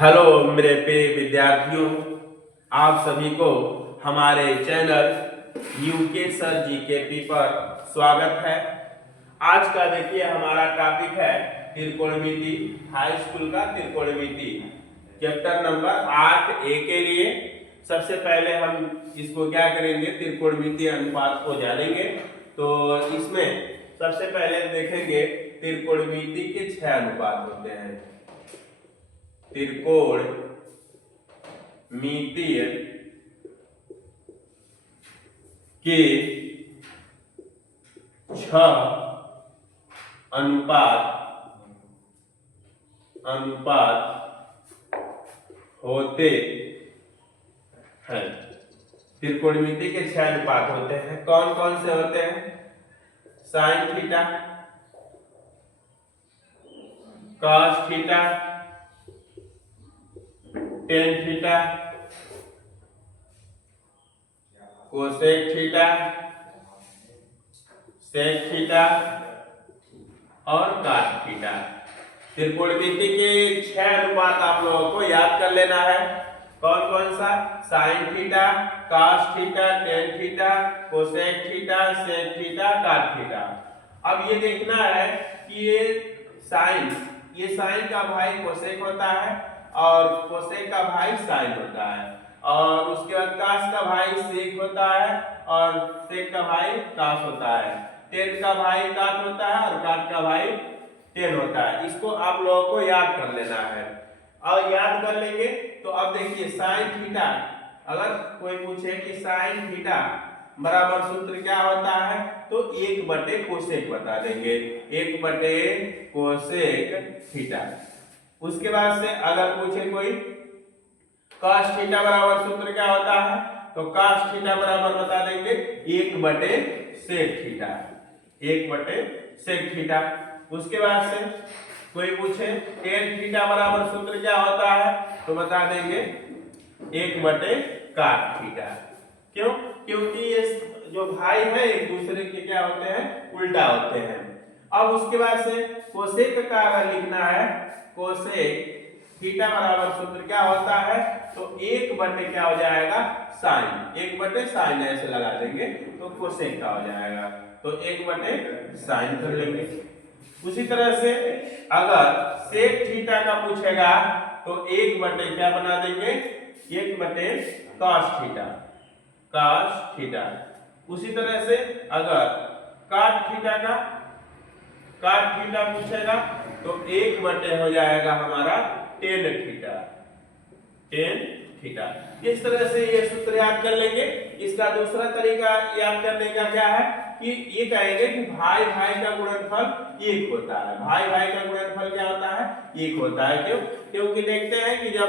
Hello मेरे प्रिय विद्यार्थियों, आप सभी को हमारे चैनल यूके सर जीके पर स्वागत है। आज का देखिए हमारा टॉपिक है त्रिकोणमिति, हाई स्कूल का त्रिकोणमिति चैप्टर नंबर 8A के लिए। सबसे पहले हम इसको क्या करेंगे, त्रिकोणमिति अनुपात को जानेंगे। तो इसमें सबसे पहले देखेंगे त्रिकोणमिति के 6 अनुपात होते हैं। त्रिकोणमितीय के 6 अनुपात होते हैं। त्रिकोणमिति के 6 अनुपात होते हैं। कौन कौन से होते हैं? Sine theta, cos theta, tan theta, cosec theta, sec theta और काट थीटा। त्रिकोणमिति के 6 अनुपात आप लोगों को याद कर लेना है। कौन कौन सा? Sine theta, cos theta, tan theta, cosec theta, sec theta, cot theta. अब ये देखना है कि ये साइन का भाई कोसेक होता है और कोसेक का भाई साइन होता है, और उसके बाद कास का भाई सेक होता है और सेक का भाई कास होता है। टेन का भाई काट होता है और काट का भाई टेन होता है। इसको आप लोगों को याद कर लेना है। और याद कर लेंगे तो अब देखिए साइन थीटा, अगर कोई पूछे कि साइन थीटा बराबर सूत्र क्या होता है, तो 1/कोसेक बता देंगे, 1/कोसेक थीटा। उसके बाद से अगर पूछे कोई कॉस थीटा बराबर सूत्र क्या होता है, तो कॉस थीटा बराबर बता देंगे 1/सेक थीटा, 1/सेक थीटा। उसके बाद से कोई पूछे टेन थीटा बराबर सूत्र क्या होता है, तो बता देंगे 1/काट थीटा। क्यों? क्योंकि ये जो भाई है एक दूसरे के क्या होते हैं, उल्टा होते हैं। अब उसके बाद से कोसेक का अगर लिखना है, कोसेक थीटा बराबर सूत्र क्या होता है, तो 1/ क्या हो जाएगा, साइन, 1/साइन ऐसे लगा देंगे तो कोसेक का हो जाएगा, तो 1/साइन कर लेंगे। उसी तरह से अगर सेक थीटा का पूछेगा तो 1/ क्या बना देंगे, 1/कॉस थीटा, कॉस थीटा। उसी तरह से अगर काट थीटा पूछेगा तो 1/ हो जाएगा हमारा टेन थीटा, टेन थीटा। इस तरह से ये सूत्र याद कर लेंगे। इसका दूसरा तरीका याद करने का क्या है कि ये कहेंगे कि भाई भाई का गुणनफल 1 होता है। भाई भाई का गुणनफल क्या होता है, 1 होता है। क्यों? क्योंकि देखते हैं कि जब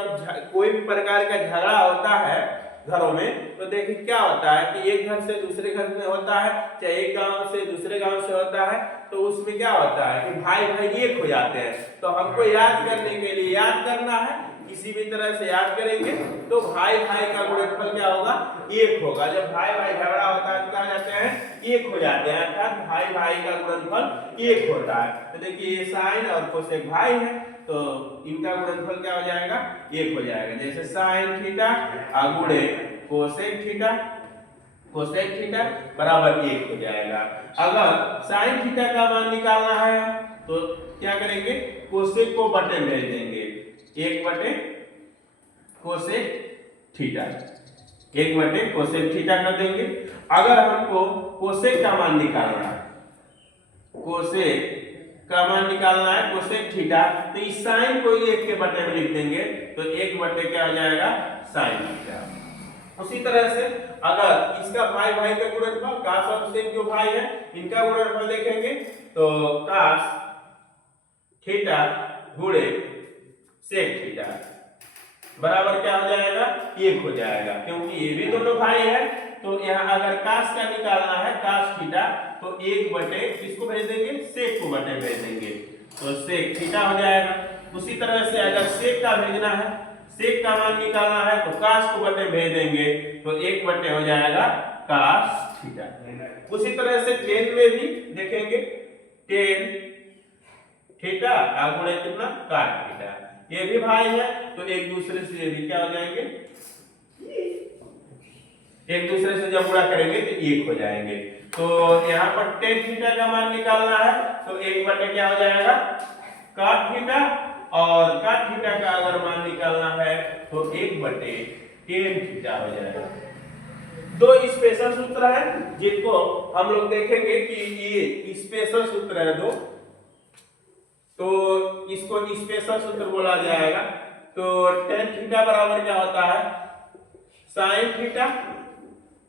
कोई भी प्रकार का झगड़ा होता है घरों में, तो देखिए क्या होता है कि एक घर से दूसरे घर में होता है, चाहे एक गांव से दूसरे गांव से होता है, तो उसमें क्या होता है कि भाई भाई 1 हो जाते हैं। तो हमको याद करने के लिए याद करना है, किसी भी तरह से याद करेंगे तो भाई भाई का गुणनफल क्या होगा, 1 होगा। जब भाई भाई झगड़ा होता है तो क्या हो जाते हैं, 1 हो जाते हैं, अर्थात भाई भाई का गुणनफल 1 होता है। तो देखिए ये साइन और कोसेक भाई है, तो इनका गुणनफल क्या हो जाएगा, 1 हो जाएगा। जैसे साइन थीटा गुणे कोसेक थीटा, कोसेक थीटा बराबर 1 हो जाएगा। अगर साइन थीटा का मान निकालना है तो क्या करेंगे, कोसेक को बटे भेज देंगे, 1/कोसेक थीटा, 1/कोसेक थीटा कर देंगे। अगर हमको कोसेक का मान निकालना है, कोसेक का मान निकालना है, कोसेक थीटा, तो इस साइन को 1 के बटे में लिख देंगे, तो 1/ क्या हो जाएगा, साइन थीटा। उसी तरह से अगर इसका भाई भाई का गुणनफल, कास और सेक जो भाई है इनका गुणनफल देखेंगे, तो कास थीटा गुणे सेक थीटा बराबर क्या हो जाएगा, 1 हो जाएगा। क्योंकि ये भी दोनों भाई है, तो यहाँ अगर कास का निकालना है, कास थीटा, तो 1/ किसको भेज देंगे, सेक को बटे भेज देंगे, तो सेक थीटा हो जाएगा। उसी तरह से अगर सेक का भेजना है, सेक का मान निकालना है, तो कास को बटे भेज देंगे, तो 1/ हो जाएगा कास थीटा। उसी तरह से टेन में भी देखेंगे, टेन थीटा गुणे कितना, काट थीटा। ये भी भाई है, तो एक दूसरे से ये भी क्या हो जाएंगे, एक दूसरे से जब गुणा करेंगे तो एक हो जाएंगे। तो यहाँ पर टेन थीटा का मान निकालना है, तो एक बटे क्या हो जाएगा, काट थीटा, और काट थीटा का अगर मान निकालना है तो एक बटे टेन थीटा हो जाएगा। दो स्पेशल सूत्र है जिनको हम लोग देखेंगे कि ये स्पेशल सूत्र है दो, तो इसको स्पेशल सूत्र बोला जाएगा। तो टेन थीटा बराबर क्या होता है, साइन थीटा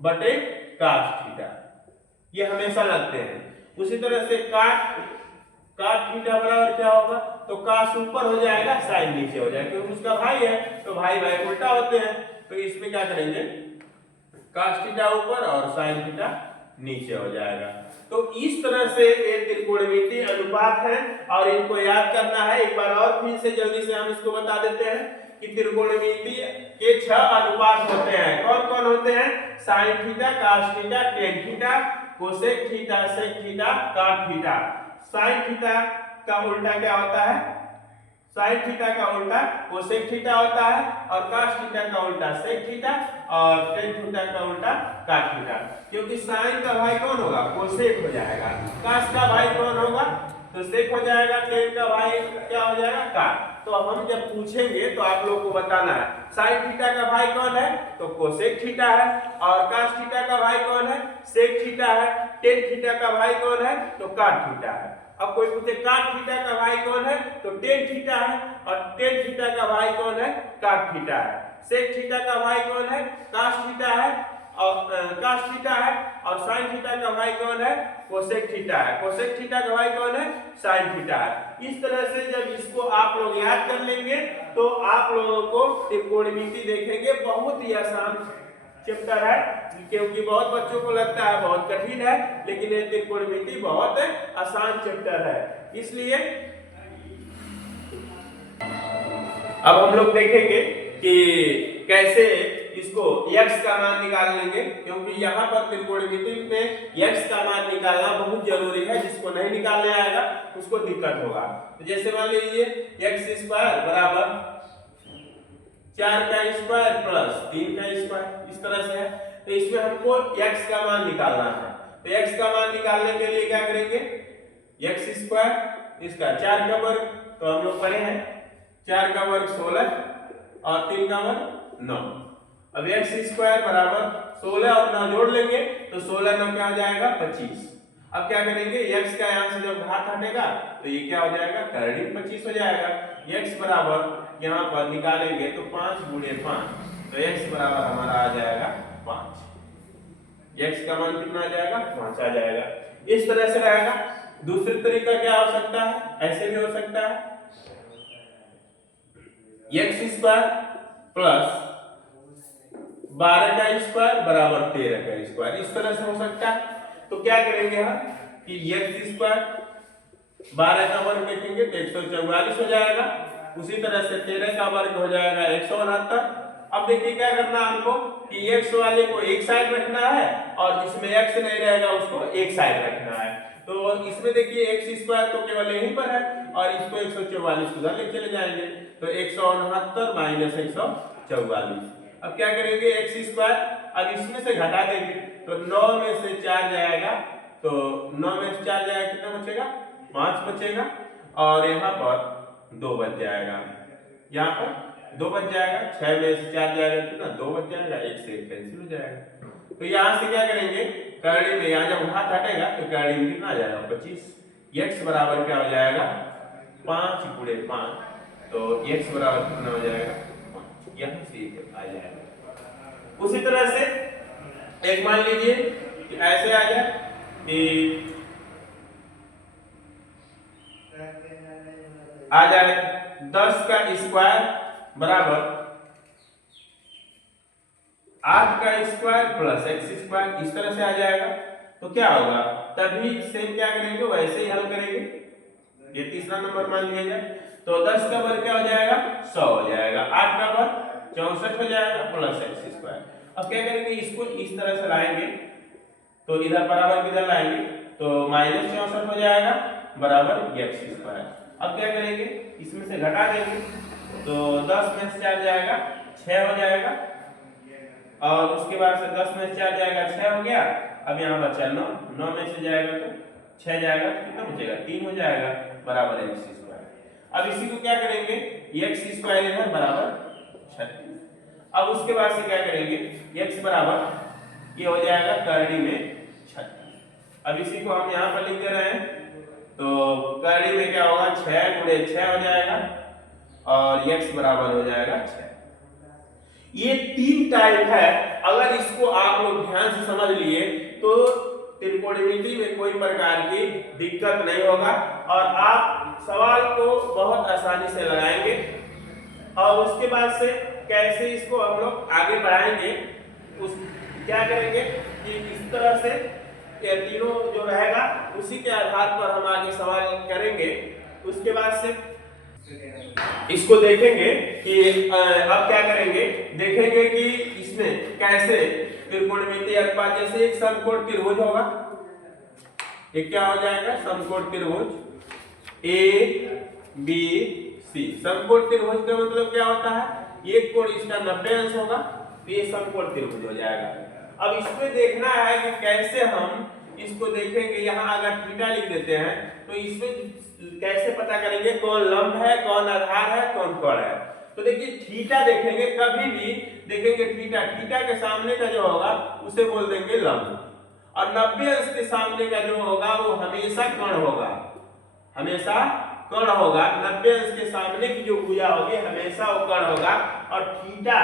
बटे काट थीटा, ये हमेशा लगते हैं। उसी तरह से काट थीटा बराबर क्या होगा, तो काश ऊपर हो जाएगा, साइन नीचे हो जाएगा, क्योंकि उसका भाई है, तो भाई भाई उल्टा होते हैं। तो इसमें क्या करेंगे, काश थीटा ऊपर और साइन थीटा नीचे हो जाएगा। तो इस तरह से ये त्रिकोणमितीय अनुपात है, और इनको याद करना है। एक बार और फिर से जल्दी से हम इसको बता देते हैं कि त्रिकोणमितीय के 6 अनुपात होते हैं। कौन कौन होते हैं, sine theta, cos theta, tan theta, cosec theta, sec theta, cot theta. Sine theta का उल्टा क्या होता है, साइन थीटा का उल्टा कोसेक थीटा होता है, और काश थीटा का उल्टा सेक थीटा, और टेन थीटा का उल्टा काट थीटा। क्योंकि साइन का भाई कौन होगा, कोसेक हो जाएगा, काश का भाई कौन होगा, तो सेक हो जाएगा, टेन का भाई क्या हो जाएगा, काट। तो हम जब पूछेंगे तो आप लोग को बताना है साइन थीटा का भाई कौन है, तो कोसेक थीटा है, और काश थीटा का भाई कौन है, सेक थीटा है, टेन थीटा का भाई कौन है, तो काट थीटा है। अब कोई पूछे काट थीटा का भाई कौन है, तो टेन थीटा है, और टेन थीटा का भाई कौन है, काट थीटा है। सेक थीटा का भाई कौन है, काश थीटा है, और काश थीटा है, और साइन थीटा का भाई कौन है, कोसेक थीटा है। कोसेक थीटा का भाई कौन है, साइन थीटा है। इस तरह से जब इसको आप लोग याद कर लेंगे तो आप लोगों को त्रिकोणमिति देखेंगे बहुत ही आसान चैप्टर है, क्योंकि बहुत बच्चों को लगता है बहुत कठिन है, लेकिन ये त्रिकोणमिति बहुत आसान चैप्टर है। इसलिए अब हम लोग देखेंगे कि कैसे इसको x का मान निकाल लेंगे, क्योंकि यहाँ पर त्रिकोणमिति में x का मान निकालना बहुत जरूरी है। जिसको नहीं निकालने आएगा उसको दिक्कत होगा। तो जैसे मान लीजिए x² बराबर 4 का स्क्वायर प्लस 3 का स्क्वायर, इस तरह से है। तो इसमें हमको x का मान निकालना है। तो x का मान निकालने के लिए क्या करेंगे, x², इसका 4 का वर्ग, तो हम लोग पढ़े हैं 4 का वर्ग 16 और 3 का वर्ग 9। अब x² बराबर 16 और 9 जोड़ लेंगे तो 16 9 क्या हो जाएगा, 25। अब क्या करेंगे, x का यहाँ से जब घात हटेगा तो ये क्या हो जाएगा, करड़ी 25 हो जाएगा। x बराबर यहाँ पर निकालेंगे तो 5 गुणे 5, तो x बराबर हमारा आ जाएगा 5। x का मान कितना आ जाएगा, 5 आ जाएगा। इस तरह से रहेगा। दूसरी तरीका क्या हो सकता है, ऐसे भी हो सकता है x² प्लस 12 का स्क्वायर बराबर 13 का स्क्वायर, इस तरह से हो सकता है। तो क्या करेंगे हम कि x² 12 का वर्ग देखेंगे तो 144 हो जाएगा। उसी तरह से 13 का वर्ग हो जाएगा 169। अब देखिए क्या करना है हमको कि x वाले को एक साइड रखना है और जिसमें x नहीं रहेगा उसको एक साइड रखना है। तो इसमें देखिए x² तो केवल यहीं पर है और इसको 144 उधर ले चले जाएंगे, तो 169 माइनस 144। अब क्या करेंगे, x² अब इसमें से घटा देंगे तो 9 में से 4 जाएगा, तो 9 में से 4 जाएगा कितना बचेगा, 5 बचेगा, और यहाँ पर 2 बच जाएगा, यहाँ पर 2 बच जाएगा। 6 में से 4 जाएगा कितना, 2 बच जाएगा, 1 से 1 कैंसिल हो जाएगा। तो यहाँ से क्या करेंगे, करड़ी में यहाँ जब हाथ हटेगा तो करड़ी में कितना आ जाएगा, 25। x बराबर क्या हो जाएगा, 5 गुणे 5, तो x बराबर कितना हो जाएगा, 5। यहाँ से आ जाएगा। उसी तरह से एक मान लीजिए कि ऐसे आ जाए कि आ जाए 10 का स्क्वायर बराबर 8 का स्क्वायर प्लस x², इस तरह से आ जाएगा। तो क्या होगा, तभी सेम क्या करेंगे, वैसे ही हल करेंगे। ये तीसरा नंबर मान लिया जाए तो 10 का वर्ग क्या हो जाएगा, 100 हो जाएगा, 8 का वर्ग 64 हो जाएगा प्लस x²। अब क्या करेंगे, इसको इस तरह से लाएंगे तो इधर बराबर किधर लाएंगे, तो माइनस 64 हो जाएगा बराबर x²। अब क्या करेंगे, इसमें से घटा देंगे तो 10 में से 4 जाएगा 6 हो जाएगा, और उसके बाद से 10 में से 4 जाएगा 6 हो गया। अब यहाँ बचा 9, 9 में से जाएगा तो 6 जाएगा तो कितना बचेगा 3 हो जाएगा बराबर x स्क्वायर। अब इसी को क्या करेंगे, x स्क्वायर इधर बराबर 36। अब उसके बाद से क्या करेंगे, x बराबर ये हो जाएगा करड़ी में 36। अब इसी को हम यहाँ पर लिख दे रहे हैं, तो करड़ी में क्या होगा 6 गुणे 6 हो जाएगा और x बराबर हो जाएगा 6। ये 3 टाइप है। अगर इसको आप लोग ध्यान से समझ लिए तो त्रिकोणमिति में कोई प्रकार की दिक्कत नहीं होगा और आप सवाल को बहुत आसानी से लगाएंगे। और उसके बाद से कैसे इसको हम लोग आगे बढ़ाएंगे, उस क्या करेंगे कि इस तरह से ये तीनों जो रहेगा उसी के आधार पर हम आगे सवाल करेंगे। उसके बाद से इसको देखेंगे कि अब क्या करेंगे, देखेंगे कि इसमें कैसे त्रिकोणमितीय अनुपात, जैसे एक समकोण त्रिभुज होगा, एक क्या हो जाएगा समकोण त्रिभुज ए बी सी। समकोण त्रिभुज का मतलब क्या होता है, एक कोण इसका 90 अंश होगा तो ये समकोण त्रिभुज हो जाएगा। अब इसमें देखना है कि कैसे हम इसको देखेंगे। यहाँ अगर थीटा लिख देते हैं तो इसमें कैसे पता करेंगे कौन लंब है, कौन आधार है, कौन कोण है। तो देखिए थीटा देखेंगे, कभी भी देखेंगे थीटा, थीटा के सामने का जो होगा उसे बोल देंगे लंब, और 90 अंश के सामने का जो होगा वो हमेशा कोण होगा, हमेशा कोण होगा। 90 अंश के सामने की जो भुजा होगी हमेशा वो कोण होगा। और थीटा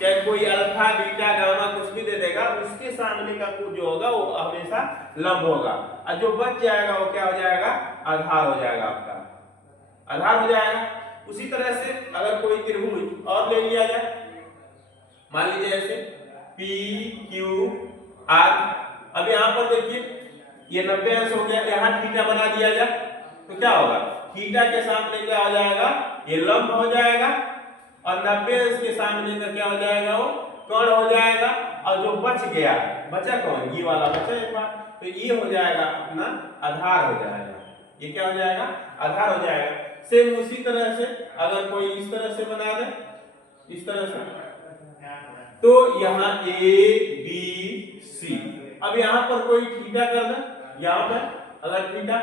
चाहे कोई अल्फा बीटा गामा कुछ भी दे देगा, उसके सामने का कुछ जो होगा वो हमेशा लंब होगा, और जो बच जाएगा वो क्या हो जाएगा आधार हो जाएगा, आपका आधार हो जाएगा। उसी तरह से अगर कोई त्रिभुज और ले लिया जाए, मान लीजिए जैसे पी क्यू आर। अब यहाँ पर देखिए ये 90 अंश हो गया, यहाँ थीटा बना दिया जाए तो क्या होगा, थीटा के सामने क्या हो जाएगा ये लंब हो जाएगा, और 90 अंश के सामने का क्या हो जाएगा वो कोण हो जाएगा। और जो बच गया, बचा कौन, ये वाला बचा एक बार, तो ये हो जाएगा अपना आधार हो जाएगा। ये क्या हो जाएगा आधार हो जाएगा। सेम उसी तरह से अगर कोई इस तरह से बना दे, इस तरह से, तो यहाँ ए बी सी। अब यहाँ पर कोई थीटा कर दे, यहाँ पर अगर थीटा,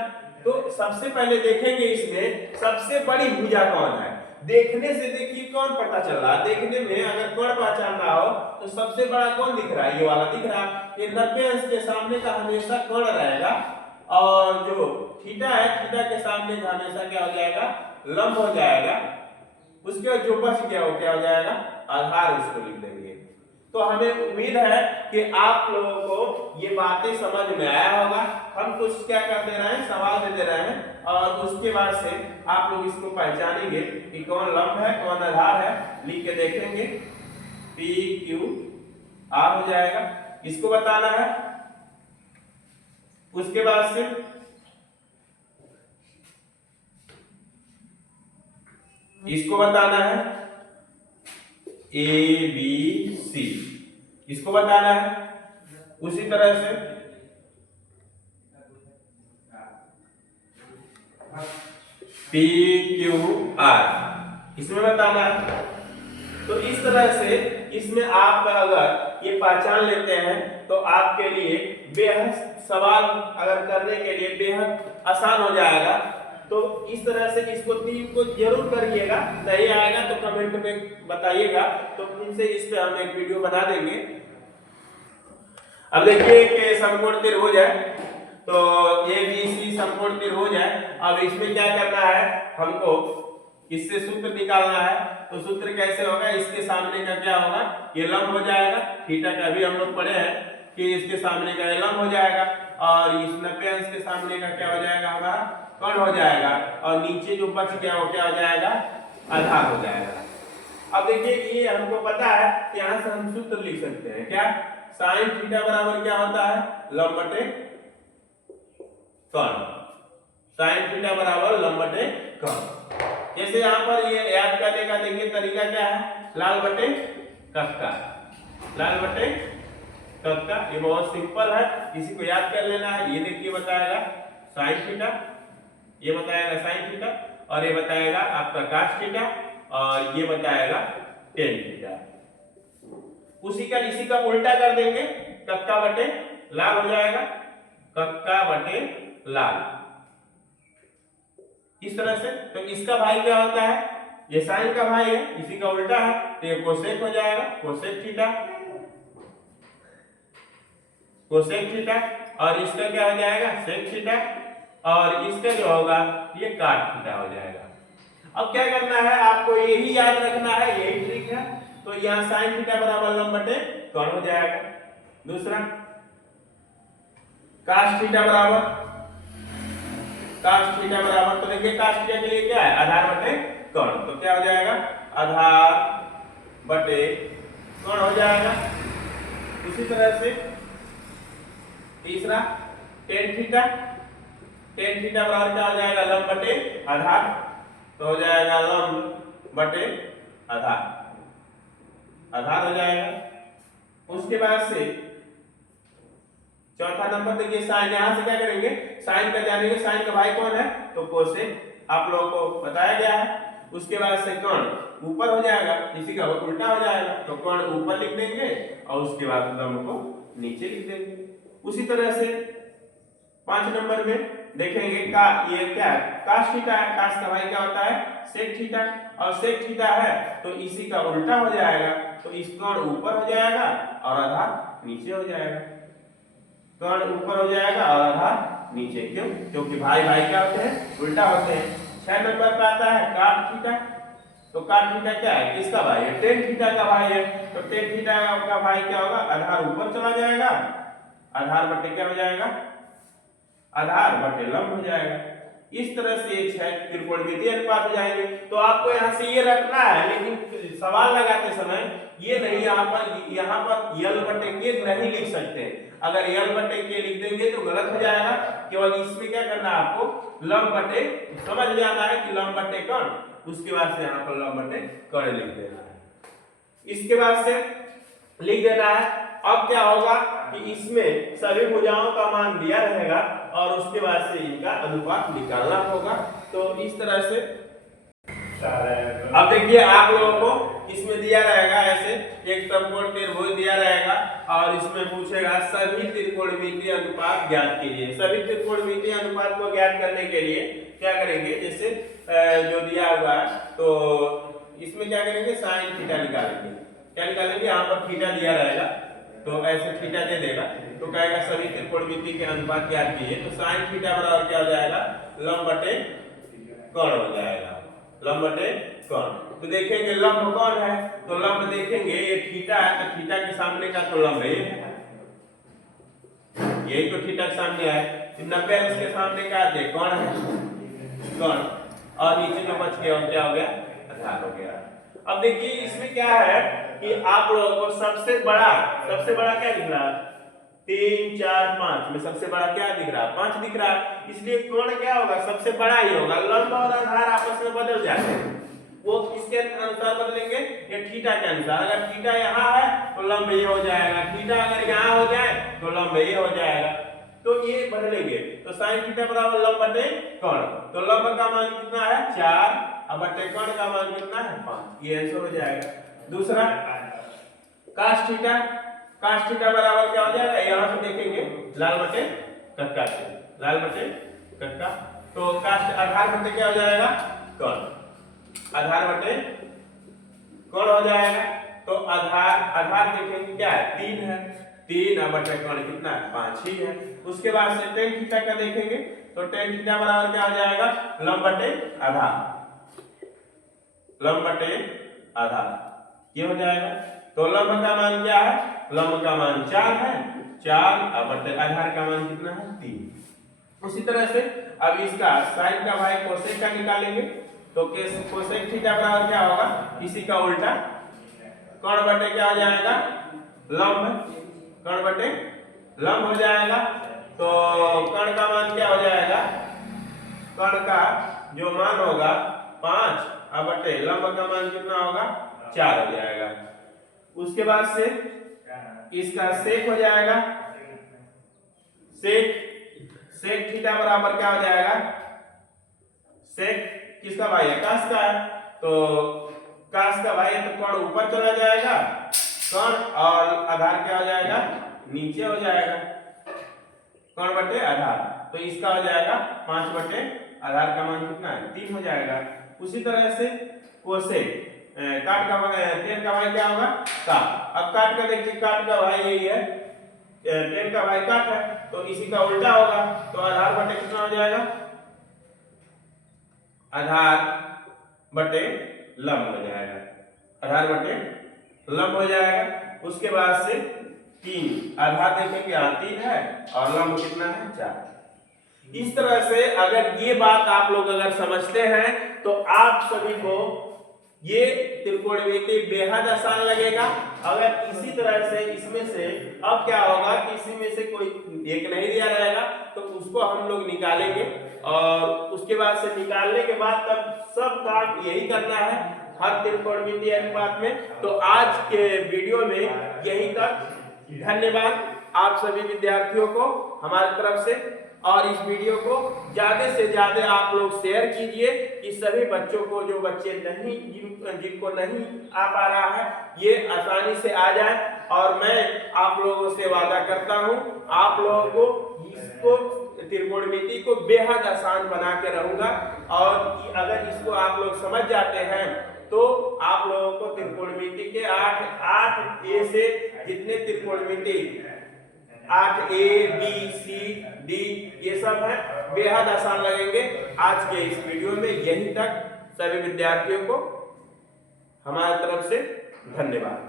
तो सबसे पहले देखेंगे इसमें सबसे बड़ी भुजा कौन है। देखने से देखिए कौन पता चल रहा है, देखने में अगर कोण पहचानना हो तो सबसे बड़ा कौन दिख रहा है, ये वाला दिख रहा है। ये 90 अंश के सामने का हमेशा कोण रहेगा, और जो थीटा है थीटा के सामने का हमेशा क्या हो जाएगा लंब हो जाएगा। उसके बाद जो बच गया वो क्या हो जाएगा आधार, उसको लिख देंगे। तो हमें उम्मीद है कि आप लोगों को ये बातें समझ में आया होगा। हम कुछ क्या कर दे रहे हैं, सवाल दे दे रहे हैं, और उसके बाद से आप लोग इसको पहचानेंगे कि कौन लंब है कौन आधार है, लिख के देखेंगे। पी क्यू आर हो जाएगा, इसको बताना है। उसके बाद से इसको बताना है ए बी सी, इसको बताना है। उसी तरह से पी क्यू आर, इसमें बताना है। तो इस तरह से इसमें आप अगर ये पहचान लेते हैं तो आपके लिए बेहद सवाल अगर करने के लिए बेहद आसान हो जाएगा। तो इस तरह से इसको 3 को जरूर करिएगा, नहीं आएगा तो कमेंट में बताइएगा, तो इनसे इस पे हम एक वीडियो बना देंगे। अब देखिए कि समकोण त्रिभुज है, तो ए बी सी समकोण त्रिभुज है। अब इसमें क्या करना है, हमको इससे सूत्र निकालना है। तो सूत्र कैसे होगा, इसके सामने का क्या होगा ये लंब हो जाएगा। थीटा का भी हम लोग पढ़े हैं कि इसके सामने का ये लंब हो जाएगा, और इस 90 अंश के सामने का क्या हो जाएगा हमारा कोण हो जाएगा, और नीचे जो बच गया वो क्या हो जाएगा आधार हो जाएगा। अब देखिए ये हमको पता है, यहाँ से हम सूत्र लिख सकते हैं क्या, साइन थीटा बराबर क्या होता है लंब बटे कोण। साइन थीटा बराबर लंब बटे कोण। जैसे यहाँ पर ये याद करने का देखिए तरीका क्या है, लाल बटे कक्का, लाल बटे कक्का, ये बहुत सिंपल है, इसी को याद कर लेना है। ये देखिए बताएगा साइन थीटा, ये बताएगा साइन थीटा, और ये बताएगा आपका cos थीटा, और ये बताएगा टेन थीटा। इसी का उल्टा कर देंगे, कक्का बटे लाल हो जाएगा, कक्का बटे लाल इस तरह से। तो इसका भाई क्या होता है, ये साइन का भाई है, इसी का उल्टा है, तो ये कोसेक हो जाएगा, कोसेक थीटा, कोसेक थीटा, और इसका क्या हो जाएगा, सेक थीटा, और इसका जो होगा ये काट थीटा हो जाएगा। अब क्या करना है, आपको यही याद रखना है, यही ट्रिक है। तो यहाँ साइन थीटा बराबर लंब बटे कौन हो जाएगा। दूसरा कास थीटा बराबर, कास थीटा बराबर, तो देखिए कास थीटा के लिए क्या है, आधार बटे कौन, तो क्या हो जाएगा, आधार बटे कौन हो जाएगा। उसी तरह से तीसरा टेन थीटा, टेन थीटा बराबर क्या हो जाएगा, लंब बटे आधार, तो हो जाएगा लंब बटे आधार, आधार हो जाएगा। उसके बाद से चौथा नंबर देखिए साइन, यहां से क्या करेंगे, साइन का जानेंगे, साइन का भाई कौन है, तो कोसेक आप लोगों को बताया गया है। उसके बाद से कौन ऊपर हो जाएगा, इसी का उल्टा हो जाएगा, तो कौन ऊपर लिख देंगे और उसके बाद लंब को नीचे लिख देंगे। उसी तरह से 5 नंबर में देखेंगे का, ये क्या है, कास थीटा है, कास का भाई क्या होता है, सेक थीटा, और सेक थीटा है तो इसी का उल्टा हो जाएगा, तो इस कोण ऊपर हो जाएगा और आधार नीचे हो जाएगा, कोण ऊपर हो जाएगा और आधार नीचे, क्यों, क्योंकि भाई भाई क्या होते हैं, उल्टा होते हैं। 6 नंबर पे आता है काट थीटा, तो काट थीटा क्या है, किसका भाई है, टेन थीटा का भाई है, तो टेन थीटा का भाई क्या होगा, आधार ऊपर चला जाएगा, आधार बटे क्या हो जाएगा, आधार बटे लंब हो जाएगा। इस तरह से 6 त्रिकोणमितीय अनुपात हो जाएंगे। तो आपको यहाँ से ये रखना है, लेकिन सवाल लगाते समय ये नहीं, यहाँ पर यल बटे के नहीं लिख सकते। अगर यल बटे के लिख देंगे तो गलत हो जाएगा। केवल इसमें क्या करना है, आपको लंब बटे समझ जाना है कि लंब बटे कौन, उसके बाद से यहाँ पर लंब बटे कौन लिख देना है। इसके बाद से लिख देना है। अब क्या होगा कि इसमें सभी भुजाओं का मान दिया रहेगा और उसके बाद से इनका अनुपात निकालना होगा। तो इस तरह से अब देखिए आप लोगों को इसमें दिया रहेगा ऐसे एक समकोण त्रिभुज दिया रहेगा और इसमें पूछेगा सभी त्रिकोणमितीय अनुपात ज्ञात कीजिए। सभी त्रिकोणमितीय अनुपात को ज्ञात करने के लिए क्या करेंगे, जैसे जो दिया हुआ है तो इसमें क्या करेंगे, साइन थीटा निकालेंगे। क्या निकालेंगे, यहाँ पर थीटा दिया रहेगा तो ऐसे थीटा दे देगा, तो कहेगा सभी त्रिकोणमिति के अनुपात ज्ञात कीजिए। तो साइन थीटा बराबर क्या हो जाएगा, लंब बटे कोण हो जाएगा, लंब बटे कोण। तो देखेंगे लंब कौन है, तो लंब देखेंगे ये थीटा है, तो थीटा के सामने का तो लंब ये है, यही तो थीटा के सामने है। 90 इसके सामने का दे कौन है, कोण, और नीचे जो बच गया क्या हो गया, आधार हो गया। अब देखिए इसमें क्या है कि आप लोगों को सबसे बड़ा क्या दिख रहा है, 3 4 5 में सबसे बड़ा क्या दिख रहा है, 5 दिख रहा है। इसलिए कोण क्या होगा, सबसे बड़ा ही होगा। लंब और आधार आपस में बदल जाते हैं, वो किसके अनुसार बदलेंगे, ये थीटा के अनुसार। अगर थीटा यहाँ है तो लंब ये हो जाएगा, थीटा अगर यहाँ हो जाए तो लंब ये हो जाएगा, तो ये बदलेंगे। तो साइन थीटा बराबर लंब बटे कोण, तो लंब का मान कितना है 4 और बटे कोण का मान कितना है 5, ये आंसर हो जाएगा। दूसरा कास थीटा, कास थीटा बराबर क्या हो जाएगा, यहाँ से देखेंगे लाल बटे कक्का से, लाल बटे कक्का, तो कास आधार बटे क्या हो जाएगा, कोण, आधार बटे कोण हो जाएगा। तो आधार देखेंगे क्या है, 3 है, 3 और बटे कोण कितना है 5 ही है। उसके बाद से टेन थीटा का देखेंगे तो टेन थीटा बराबर क्या हो जाएगा, लंब बटे आधार, लंब बटे आधार ये हो जाएगा। तो लंब का मान क्या है, लंब का मान 4 है, 4 और बटे आधार का मान कितना है 3। उसी तरह से अब इसका साइन का भाई कोसेक का निकालेंगे, तो कोसेक थीटा बराबर क्या होगा, इसी का उल्टा, कोण बटे क्या हो जाएगा, लंब, कोण बटे लंब हो जाएगा। तो कोण का मान क्या हो जाएगा, कोण का जो मान होगा 5 और बटे लंब का मान कितना होगा 4 हो जाएगा। उसके बाद से इसका सेक हो जाएगा, सेक थीटा बराबर क्या हो जाएगा, सेक किसका भाई है, कास का है, तो काश का भाई तो कोण ऊपर चला जाएगा, कोण और आधार क्या हो जाएगा, नीचे हो जाएगा, कोण बटे आधार। तो इसका हो जाएगा 5 बटे आधार का मान कितना है, 3 हो जाएगा। उसी तरह से कोसेक काट का tan का भाई क्या होगा, काट। अब काट का देखिए, काट का भाई यही है, tan का भाई काट है, तो इसी का उल्टा होगा। तो आधार बटे कितना हो जाएगा, आधार बटे लंब हो जाएगा, आधार बटे लंब हो जाएगा। उसके बाद से 3 आधार देखेंगे 3 है और लंब कितना है, 4। इस तरह से अगर ये बात आप लोग अगर समझते हैं तो आप सभी को ये त्रिकोणमिति बेहद आसान लगेगा। अगर इसी तरह से इसमें से अब क्या होगा कि इसी में से कोई एक नहीं दिया रहेगा तो उसको हम लोग निकालेंगे, और उसके बाद से निकालने के बाद तब सब काम यही करना है हर त्रिकोणमिति अनुपात में। तो आज के वीडियो में यही तक। धन्यवाद आप सभी विद्यार्थियों को हमारी तरफ से, और इस वीडियो को ज्यादा से ज्यादा आप लोग शेयर कीजिए कि सभी बच्चों को, जो बच्चे नहीं जिनको नहीं आ पा रहा है, ये आसानी से आ जाए। और मैं आप लोगों से वादा करता हूं आप लोगों को इसको त्रिकोणमिति को बेहद आसान बना के रहूंगा, और अगर इसको आप लोग समझ जाते हैं तो आप लोगों को त्रिकोणमिति के 8 ए से जितने त्रिकोणमिति 8A B C D ये सब है बेहद आसान लगेंगे। आज के इस वीडियो में यहीं तक। सभी विद्यार्थियों को हमारी तरफ से धन्यवाद।